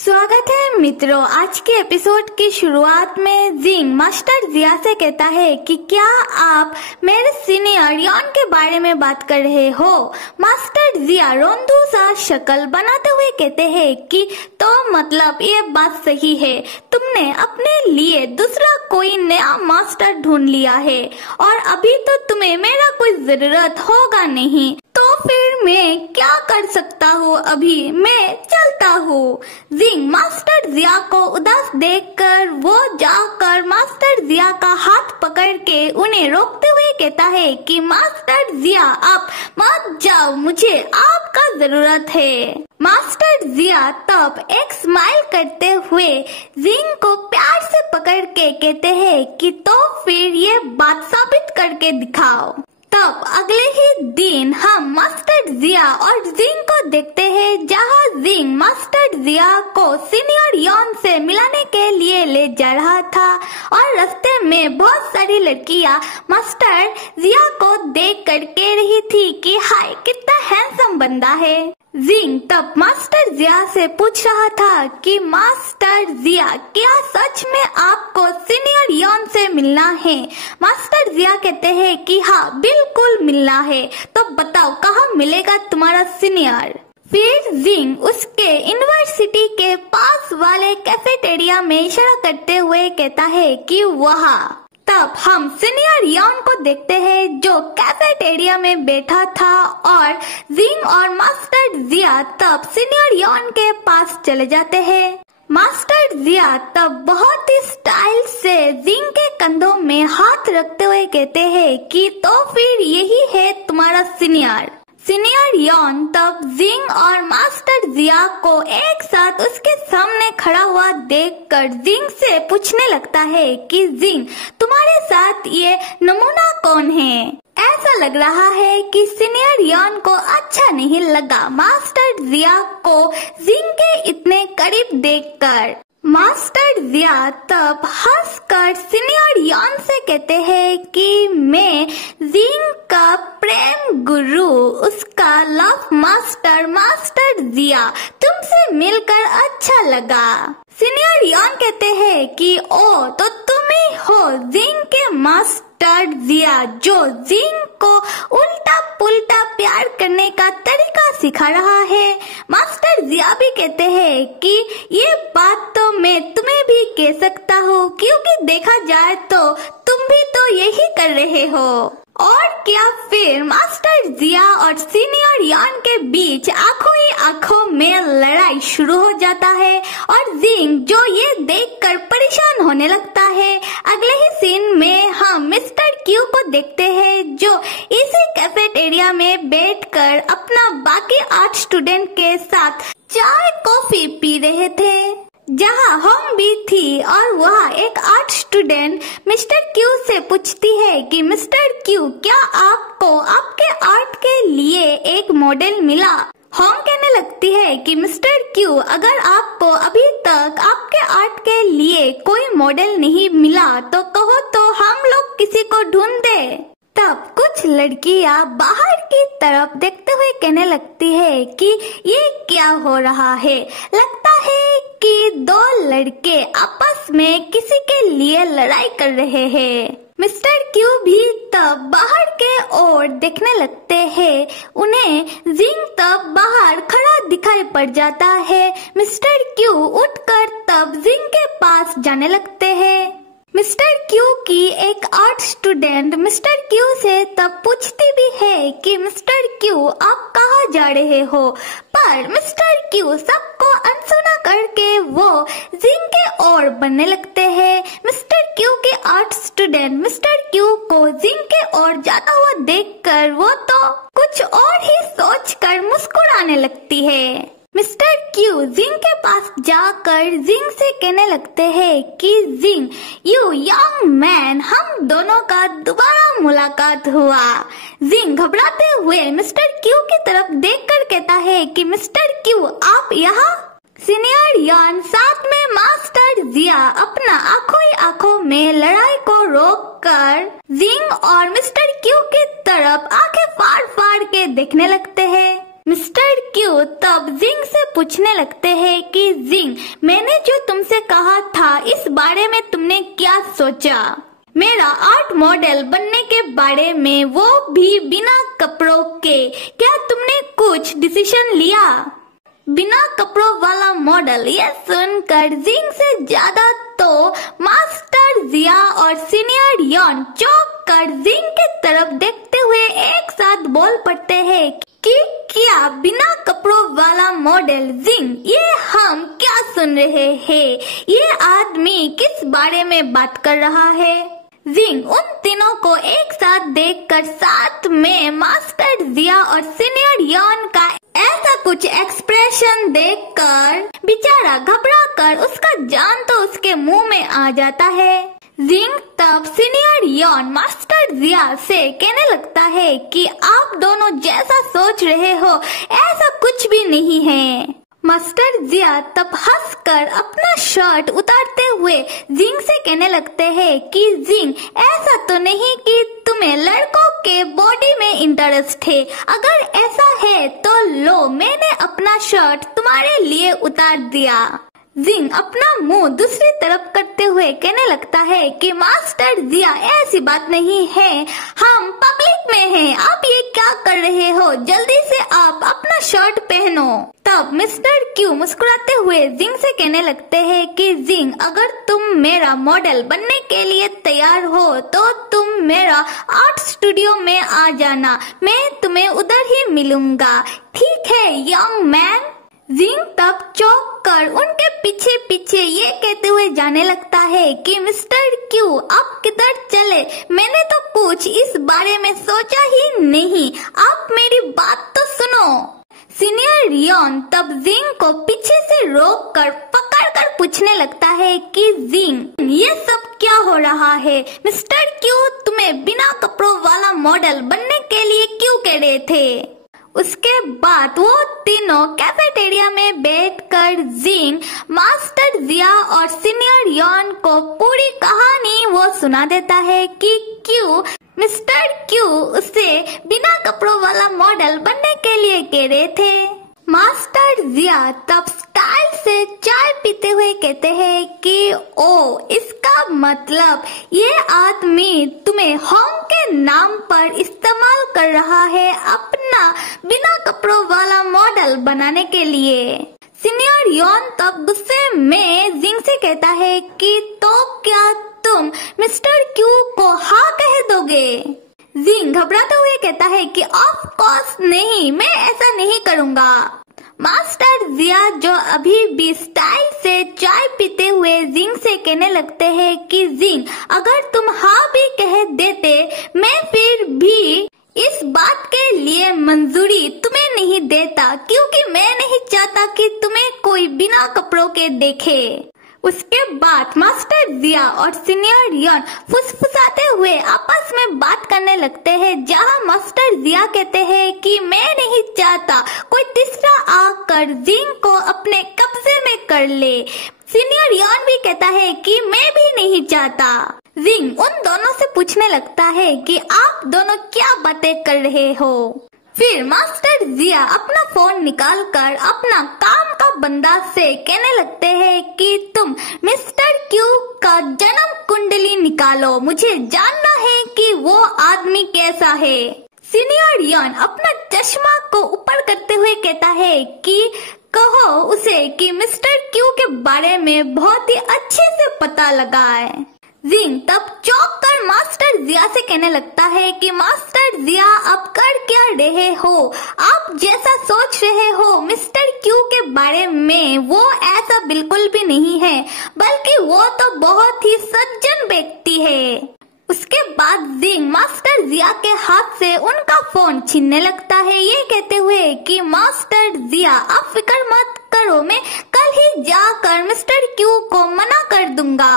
स्वागत है मित्रों। आज के एपिसोड की शुरुआत में जिंग मास्टर जिया से कहता है कि क्या आप मेरे सीनियर यॉन के बारे में बात कर रहे हो। मास्टर जिया रोंदू सा शक्ल बनाते हुए कहते हैं कि तो मतलब ये बात सही है, तुमने अपने लिए दूसरा कोई नया मास्टर ढूंढ लिया है और अभी तो तुम्हें मेरा कोई जरूरत होगा नहीं, तो फिर मैं क्या कर सकता हूँ, अभी मैं चलता हूँ। जिंग मास्टर जिया को उदास देखकर वो जाकर मास्टर जिया का हाथ पकड़ के उन्हें रोकते हुए कहता है कि मास्टर जिया आप मत जाओ, मुझे आपका जरूरत है। मास्टर जिया तब एक स्माइल करते हुए जिंग को प्यार से पकड़ के कहते हैं कि तो फिर ये बात साबित करके दिखाओ। तब अगले ही दिन हम मास्टर जिया और जिंग को देखते हैं, जहां जिंग मास्टर जिया को सीनियर यॉन से मिलाने के लिए ले जा रहा था और रास्ते में बहुत सारी लड़कियां मास्टर जिया को देख कर कह रही थी कि हाय कितना हैंडसम बंदा है। जिंग तब मास्टर जिया से पूछ रहा था कि मास्टर जिया क्या सच में आपको सीनियर यॉन से मिलना है। मास्टर जिया कहते हैं कि हाँ बिल्कुल मिलना है, तो बताओ कहाँ मिलेगा तुम्हारा सीनियर। फिर जिंग उसके यूनिवर्सिटी के पास वाले कैफेटेरिया में इशारा करते हुए कहता है कि वहाँ। तब हम सीनियर यॉन को देखते हैं जो कैफेटेरिया में बैठा था और जिंग और मास्टर जिया तब सीनियर यॉन के पास चले जाते हैं। मास्टर जिया तब बहुत ही स्टाइल से जिंग के कंधों में हाथ रखते हुए कहते हैं कि तो फिर यही है तुम्हारा सीनियर। सीनियर यॉन तब जिंग और मास्टर जिया को एक साथ उसके सामने खड़ा हुआ देखकर जिंग से पूछने लगता है कि जिंग तुम्हारे साथ ये नमूना कौन है। ऐसा लग रहा है कि सीनियर यॉन को अच्छा नहीं लगा मास्टर जिया को जिंग के इतने करीब देखकर। मास्टर जिया तब हंसकर सीनियर यॉन से कहते हैं कि मैं जिंग का प्रेम गुरु, उसका लव मास्टर मास्टर जिया, तुमसे मिलकर अच्छा लगा। सीनियर यॉन कहते हैं कि ओ तो तुम ही हो जिंग के मास्टर जिया, जो जिंग को उल्टा पुल्टा प्यार करने का तरीका सिखा रहा है। मास्टर जिया भी कहते हैं कि ये बात तो मैं तुम्हें भी कह सकता हूँ, क्योंकि देखा जाए तो तुम भी तो यही कर रहे हो। और क्या फिर मास्टर जिया और सीनियर यॉन के बीच आंखों ही आंखों में लड़ाई शुरू हो जाता है और जिंग जो ये देखकर परेशान होने लगता है। अगले ही सीन में हम मिस्टर क्यू को देखते हैं जो इसी कैफेटेरिया में बैठकर अपना बाकी 8 स्टूडेंट के साथ चाय कॉफी पी रहे थे, जहाँ हम भी थी। और वह एक आर्ट स्टूडेंट मिस्टर क्यू से पूछती है कि मिस्टर क्यू क्या आपको आपके आर्ट के लिए एक मॉडल मिला। हम कहने लगती है कि मिस्टर क्यू अगर आपको अभी तक आपके आर्ट के लिए कोई मॉडल नहीं मिला तो कहो तो हम लोग किसी को ढूंढ दे। तब कुछ लड़कियां बाहर की तरफ देखते हुए कहने लगती है कि ये क्या हो रहा है। लगता है कि 2 लड़के आपस में किसी के लिए लड़ाई कर रहे हैं। मिस्टर क्यू भी तब बाहर के ओर देखने लगते हैं। उन्हें जिंग तब बाहर खड़ा दिखाई पड़ जाता है। मिस्टर क्यू उठकर तब जिंग के पास जाने लगते हैं। मिस्टर क्यू की एक आर्ट स्टूडेंट मिस्टर क्यू से तब पूछती भी है कि मिस्टर क्यू आप कहाँ जा रहे हो, पर मिस्टर क्यू सबको अनसुना करके वो जिंग के ओर बढ़ने लगते हैं। मिस्टर क्यू के आर्ट स्टूडेंट मिस्टर क्यू को जिंग के ओर जाता हुआ देखकर वो तो कुछ और ही सोचकर मुस्कुराने लगती है। मिस्टर क्यू जिंग के पास जाकर जिंग से कहने लगते हैं कि जिंग यू यंग मैन, हम दोनों का दोबारा मुलाकात हुआ। जिंग घबराते हुए मिस्टर क्यू की तरफ देखकर कहता है कि मिस्टर क्यू आप यहाँ। सीनियर यॉन साथ में मास्टर जिया अपना आंखों ही आंखों में लड़ाई को रोककर जिंग और मिस्टर क्यू की तरफ आंखें फाड़ फाड़ के देखने लगते हैं। मिस्टर क्यू तब जिंग से पूछने लगते हैं कि जिंग, मैंने जो तुमसे कहा था इस बारे में तुमने क्या सोचा? मेरा आर्ट मॉडल बनने के बारे में, वो भी बिना कपड़ों के। क्या तुमने कुछ डिसीजन लिया? बिना कपड़ों वाला मॉडल, ये सुनकर जिंग से ज्यादा तो मास्टर जिया और सीनियर यॉन चौंक कर जिंग की तरफ देखते हुए एक साथ बोल पड़ते हैं कि क्या बिना कपड़ों वाला मॉडल? जिंग, ये हम क्या सुन रहे हैं? ये आदमी किस बारे में बात कर रहा है? जिंग उन तीनों को एक साथ देखकर साथ में मास्टर जिया और सीनियर यॉन का ऐसा कुछ एक्सप्रेशन देखकर बेचारा घबरा कर उसका जान तो उसके मुंह में आ जाता है। जिंग तब सीनियर यॉन मास्टर जिया से कहने लगता है कि आप दोनों जैसा सोच रहे हो ऐसा कुछ भी नहीं है। मास्टर जिया तब हंसकर अपना शर्ट उतारते हुए जिंग से कहने लगते हैं कि जिंग, ऐसा तो नहीं कि तुम्हें लड़कों के बॉडी में इंटरेस्ट है। अगर ऐसा है तो लो, मैंने अपना शर्ट तुम्हारे लिए उतार दिया। जिंग अपना मुंह दूसरी तरफ करते हुए कहने लगता है कि मास्टर जिया, ऐसी बात नहीं है, हम पब्लिक में हैं, आप ये क्या कर रहे हो? जल्दी से आप अपना शर्ट पहनो। तब मिस्टर क्यू मुस्कुराते हुए जिंग से कहने लगते हैं कि जिंग, अगर तुम मेरा मॉडल बनने के लिए तैयार हो तो तुम मेरा आर्ट स्टूडियो में आ जाना, मैं तुम्हें उधर ही मिलूंगा। ठीक है यंग मैन। जिंग तब चौंक कर उनके पीछे पीछे ये कहते हुए जाने लगता है कि मिस्टर क्यू, आप किधर चले? मैंने तो कुछ इस बारे में सोचा ही नहीं, आप मेरी बात तो सुनो। सीनियर यॉन तब जिंग को पीछे से रोक कर पकड़ कर पूछने लगता है कि जिंग, ये सब क्या हो रहा है? मिस्टर क्यू तुम्हें बिना कपड़ों वाला मॉडल बनने के लिए क्यों कह रहे थे? उसके बाद वो तीनों कैफेटेरिया में बैठकर जिंग मास्टर जिया और सीनियर यॉन को पूरी कहानी वो सुना देता है कि क्यों मिस्टर क्यू उसे बिना कपड़ों वाला मॉडल बनने के लिए कह रहे थे। मास्टर जिया तब स्टाइल से चाय पीते हुए कहते हैं कि ओ, इसका मतलब ये आदमी तुम्हें होम के नाम पर इस्तेमाल कर रहा है अपना बिना कपड़ों वाला मॉडल बनाने के लिए। सीनियर यॉन तब गुस्से में जिंग से कहता है कि तो क्या तुम मिस्टर क्यू को हाँ कह दोगे? जिंग घबराते हुए कहता है कि ऑफ कोर्स नहीं, मैं ऐसा नहीं करूँगा। मास्टर जिया जो अभी भी स्टाइल से चाय पीते हुए जिंग से कहने लगते हैं कि जिंग, अगर तुम हाँ भी कह देते मैं फिर भी इस बात के लिए मंजूरी तुम्हें नहीं देता, क्योंकि मैं नहीं चाहता कि तुम्हें कोई बिना कपड़ों के देखे। उसके बाद मास्टर जिया और सीनियर यॉन फुसफुसाते हुए आपस में बात करने लगते हैं, जहां मास्टर जिया कहते हैं कि मैं नहीं चाहता कोई तीसरा आकर जिंग को अपने कब्जे में कर ले। सीनियर यॉन भी कहता है कि मैं भी नहीं चाहता। जिंग उन दोनों से पूछने लगता है कि आप दोनों क्या बातें कर रहे हो। फिर मास्टर जिया अपना फोन निकालकर अपना काम का बंदा से कहने लगते हैं कि तुम मिस्टर क्यू का जन्म कुंडली निकालो, मुझे जानना है कि वो आदमी कैसा है। सीनियर यॉन अपना चश्मा को ऊपर करते हुए कहता है कि कहो उसे कि मिस्टर क्यू के बारे में बहुत ही अच्छे से पता लगा है। जिंग तब चौंक कर मास्टर जिया से कहने लगता है कि मास्टर जिया, आप कर क्या रहे हो? आप जैसा सोच रहे हो मिस्टर क्यू के बारे में वो ऐसा बिल्कुल भी नहीं है, बल्कि वो तो बहुत ही सज्जन व्यक्ति है। उसके बाद जिंग मास्टर जिया के हाथ से उनका फोन छीनने लगता है, ये कहते हुए कि मास्टर जिया, आप फिक्र मत करो, मैं कल ही जाकर मिस्टर क्यू को मना कर दूंगा।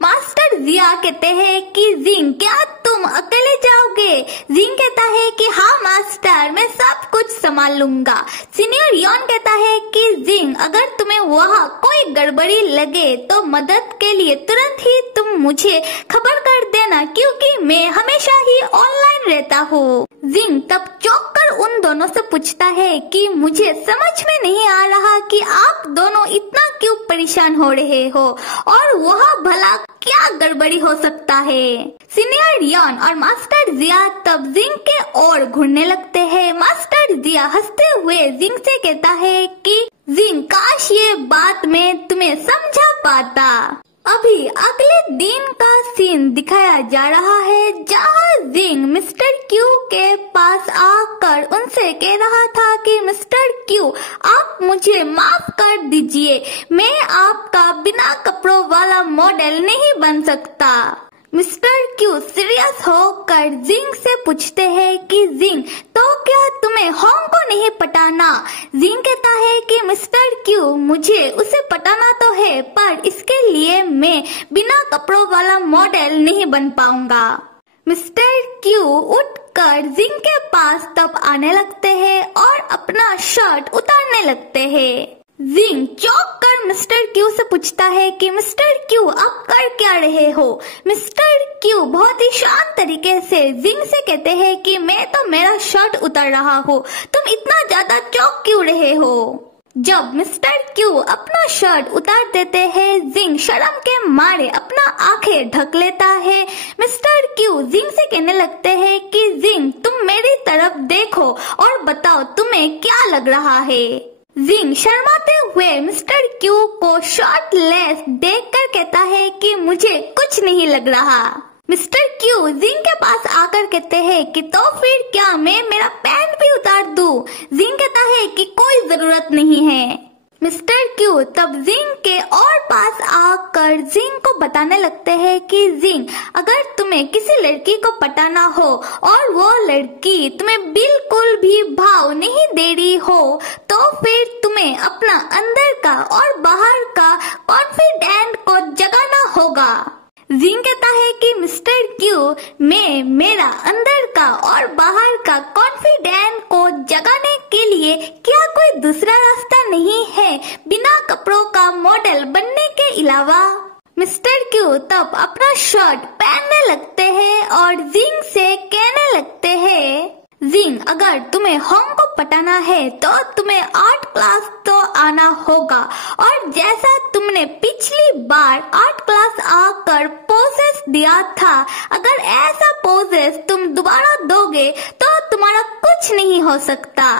मास्टर जिया कहते हैं कि जिंग, क्या तुम अकेले जाओगे? जिंग कहता है कि हाँ मास्टर, मैं सब कुछ संभाल लूंगा। सीनियर यॉन कहता है कि जिंग, अगर तुम्हें वहाँ कोई कोई गड़बड़ी लगे तो मदद के लिए तुरंत ही तुम मुझे खबर कर देना, क्योंकि मैं हमेशा ही ऑनलाइन रहता हूँ। जिंग तब चौंक कर उन दोनों से पूछता है कि मुझे समझ में नहीं आ रहा कि आप दोनों इतना क्यों परेशान हो रहे हो, और वह भला क्या गड़बड़ी हो सकता है। सीनियर रियॉन और मास्टर जिया तब जिंग के ओर घूरने लगते हैं। मास्टर जिया हंसते हुए जिंग से कहता है कि जिंग, काश ये बात मैं तुम्हें समझा पाता। अभी अगले दिन का सीन दिखाया जा रहा है, जहाँ जिंग मिस्टर क्यू के पास आकर उनसे कह रहा था कि मिस्टर क्यू, आप मुझे माफ कर दीजिए, मैं आपका बिना कपड़ों वाला मॉडल नहीं बन सकता। मिस्टर क्यू सीरियस होकर जिंग से पूछते हैं कि जिंग, तो क्या तुम्हें होंग को नहीं पटाना? जिंग कहता है कि मिस्टर क्यू, मुझे उसे पटाना तो है, पर इसके लिए मैं बिना कपड़ों वाला मॉडल नहीं बन पाऊंगा। मिस्टर क्यू उठकर जिंग के पास तब आने लगते हैं और अपना शर्ट उतारने लगते हैं। जिंग चौंक कर मिस्टर क्यू से पूछता है कि मिस्टर क्यू, आप कर क्या रहे हो? मिस्टर क्यू बहुत ही शांत तरीके से जिंग से कहते हैं कि मैं तो मेरा शर्ट उतार रहा हूँ, तुम इतना ज्यादा चौंक क्यों रहे हो? जब मिस्टर क्यू अपना शर्ट उतार देते हैं, जिंग शर्म के मारे अपना आंखें ढक लेता है। मिस्टर क्यू जिंग से कहने लगते हैं कि जिंग, तुम मेरी तरफ देखो और बताओ तुम्हें क्या लग रहा है। जिंग शर्माते हुए मिस्टर क्यू को शर्टलेस देखकर कहता है कि मुझे कुछ नहीं लग रहा। मिस्टर क्यू जिंग के पास आकर कहते हैं कि तो फिर क्या मैं मेरा पैंट भी उतार दूं? जिंग कहता है कि कोई जरूरत नहीं है। मिस्टर क्यू तब जिंग के और पास आकर जिंग को बताने लगते हैं कि जिंग, अगर तुम्हें किसी लड़की को पटाना हो और वो लड़की तुम्हें बिल्कुल भी भाव नहीं दे रही हो, तो फिर तुम्हें अपना अंदर का और बाहर का कॉन्फिडेंट को जगाना होगा। जिंग कहता है कि मिस्टर क्यू, मैं मेरा अंदर का और बाहर का कॉन्फिडेंट को जगाने के लिए क्या कोई दूसरा रास्ता नहीं है बिना कपड़ों का मॉडल बनने के अलावा? मिस्टर क्यू तब अपना शर्ट पहनने लगते हैं और जिंग से कहने लगते हैं, जिंग, अगर तुम्हें होंग को पटाना है तो तुम्हें आर्ट क्लास तो आना होगा, और जैसा तुमने पिछली बार आर्ट क्लास आकर पोजेस दिया था, अगर ऐसा पोजेस तुम दोबारा दोगे तो तुम्हारा कुछ नहीं हो सकता।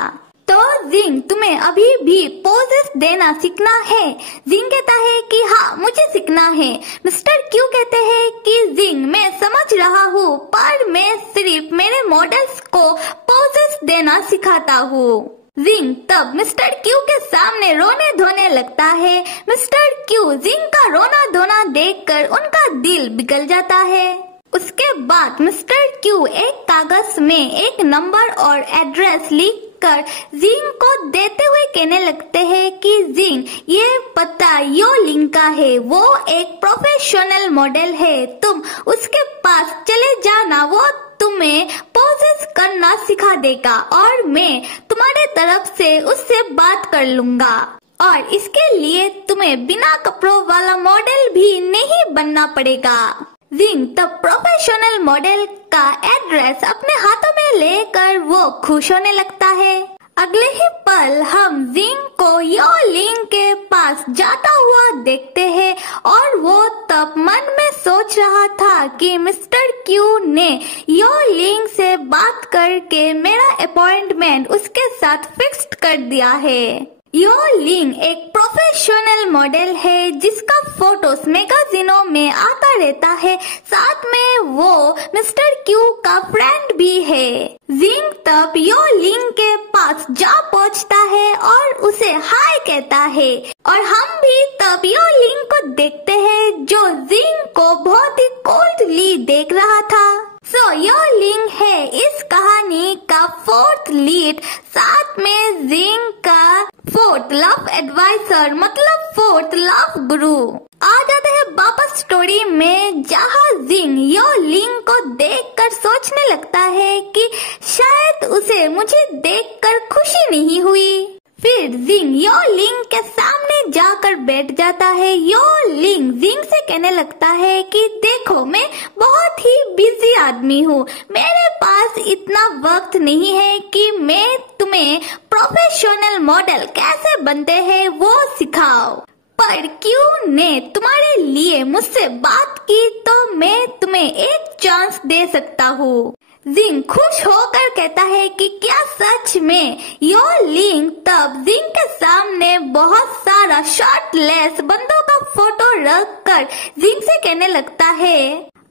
तो जिंग, तुम्हें अभी भी पोजेस देना सीखना है। जिंग कहता है कि हाँ, मुझे सीखना है। मिस्टर क्यू कहते हैं कि जिंग, मैं समझ रहा हूँ, पर मैं सिर्फ मेरे मॉडल्स को पोजेस देना सिखाता हूँ। जिंग तब मिस्टर क्यू के सामने रोने धोने लगता है। मिस्टर क्यू जिंग का रोना धोना देखकर उनका दिल पिघल जाता है। उसके बाद मिस्टर क्यू एक कागज में एक नंबर और एड्रेस लिख कर जिंग को देते हुए कहने लगते हैं कि जिंग, ये पता यो लिंग का है, वो एक प्रोफेशनल मॉडल है, तुम उसके पास चले जाना, वो तुम्हें पोजेस करना सिखा देगा और मैं तुम्हारे तरफ से उससे बात कर लूंगा, और इसके लिए तुम्हें बिना कपड़ों वाला मॉडल भी नहीं बनना पड़ेगा। जिंग तब प्रोफेशनल मॉडल का एड्रेस अपने हाथों में लेकर वो खुश होने लगता है। अगले ही पल हम जिंग को यो लिंग के पास जाता हुआ देखते हैं, और वो तब मन में सोच रहा था कि मिस्टर क्यू ने यो लिंग से बात करके मेरा अपॉइंटमेंट उसके साथ फिक्स्ड कर दिया है। यो लिंग एक प्रोफेशनल मॉडल है जिसका फोटोस मैगजीनों में आता रहता है, साथ में वो मिस्टर क्यू का फ्रेंड भी है। जिंग तब यो लिंग के पास जा पहुंचता है और उसे हाय कहता है, और हम भी तब यो लिंग को देखते हैं जो जिंग को बहुत ही कोल्डली देख रहा था। यो लिंग है इस कहानी का फोर्थ लीड, साथ में जिंग का फोर्थ लव एडवाइजर, मतलब फोर्थ लव गुरु। आ जाते हैं वापस स्टोरी में, जहाँ जिंग यो लिंग को देखकर सोचने लगता है कि शायद उसे मुझे देखकर खुशी नहीं हुई। फिर जिंग यो लिंग के सामने जाकर बैठ जाता है। यो लिंग जिंग से कहने लगता है कि देखो मैं बहुत ही बिजी आदमी हूँ, मेरे पास इतना वक्त नहीं है कि मैं तुम्हें प्रोफेशनल मॉडल कैसे बनते हैं वो सिखाओ, पर क्यों ने तुम्हारे लिए मुझसे बात की तो मैं तुम्हें एक चांस दे सकता हूँ। जिंग खुश होकर कहता है कि क्या सच में? यो लिंग तब जिंग के सामने बहुत सारा शर्टलेस बंदों का फोटो रख कर जिंग से कहने लगता है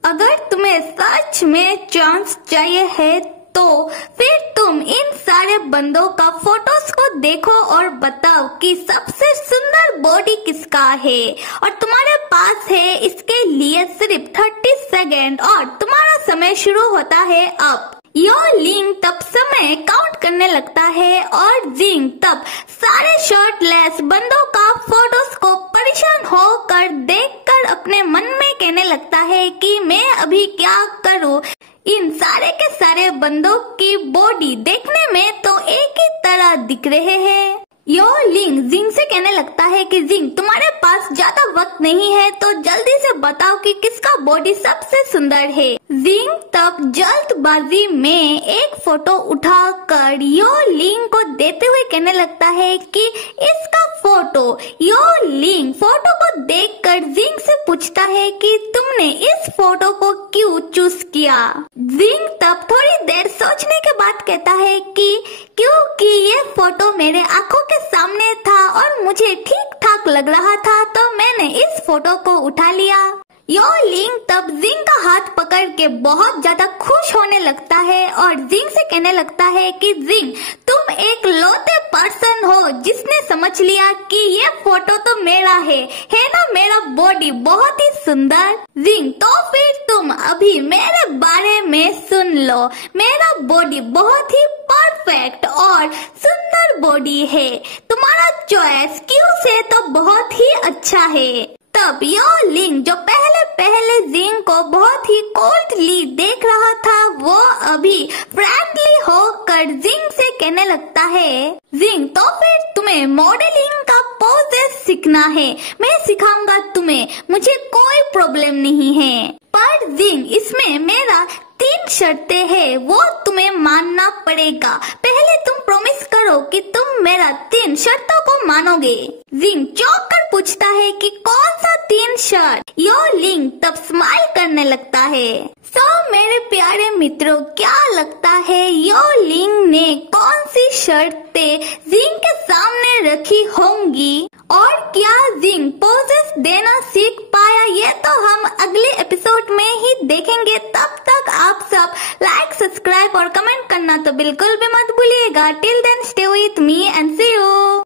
अगर तुम्हें सच में चांस चाहिए है तो फिर तुम इन सारे बंदों का फोटोज को देखो और बताओ कि सबसे सुंदर बॉडी किसका है, और तुम्हारे पास है इसके लिए सिर्फ 30 सेकेंड और तुम्हारा समय शुरू होता है अब। यो लिंग तब समय काउंट करने लगता है और जिंग तब सारे शर्टलेस बंदों का फोटोज को परेशान होकर देखकर अपने मन में कहने लगता है कि मैं अभी क्या करूं, इन सारे के सारे बंदों की बॉडी देखने में तो एक ही तरह दिख रहे हैं। यो लिंग जिंग से कहने लगता है कि जिंग तुम्हारे पास ज्यादा वक्त नहीं है तो जल्दी से बताओ कि किसका बॉडी सबसे सुंदर है। जिंग तब जल्दबाजी में एक फोटो उठाकर यो लिंग को देते हुए कहने लगता है कि इसका फोटो। यो लिंग फोटो को देखकर जिंग से पूछता है कि तुमने इस फोटो को क्यों चूज किया। जिंग तब थोड़ी देर सोचने के बाद कहता है कि क्योंकि ये फोटो मेरे आंखों के सामने था और मुझे ठीक ठाक लग रहा था तो मैंने इस फोटो को उठा लिया। यो लिंग तब जिंग का हाथ पकड़ के बहुत ज्यादा खुश होने लगता है और जिंग से कहने लगता है कि जिंग तुम एक लौते पर्सन हो जिसने समझ लिया कि ये फोटो तो मेरा है ना, मेरा बॉडी बहुत ही सुंदर। जिंग तो फिर तुम अभी मेरे बारे में सुन लो, मेरा बॉडी बहुत ही परफेक्ट और सुंदर बॉडी है, तुम्हारा चॉइस क्यों से तो बहुत ही अच्छा है। तब यो लिंग जो पहले जिंग को बहुत ही कोल्डली देख रहा था वो अभी फ्रेंडली होकर जिंग से कहने लगता है जिंग तो फिर तुम्हें मॉडलिंग का पोजेस सीखना है, मैं सिखाऊंगा तुम्हें, मुझे कोई प्रॉब्लम नहीं है। पर जिंग इसमें मेरा 3 शर्तें हैं वो तुम्हें मानना पड़ेगा, पहले तुम प्रॉमिस करो कि तुम मेरा 3 शर्तों को मानोगे। जिंग चौंक कर पूछता है कि कौन सा 3 शर्त। यो लिंग तब स्माइल करने लगता है। मेरे प्यारे मित्रों क्या लगता है यो लिंग ने कौन सी शर्तें जिंग के सामने रखी होंगी और क्या जिंग पोजेस देना सीख पाया, ये तो हम अगले एपिसोड में ही देखेंगे। तब तक आप सब लाइक सब्सक्राइब और कमेंट करना तो बिल्कुल भी मत भूलिएगा। Till then stay with me and see you.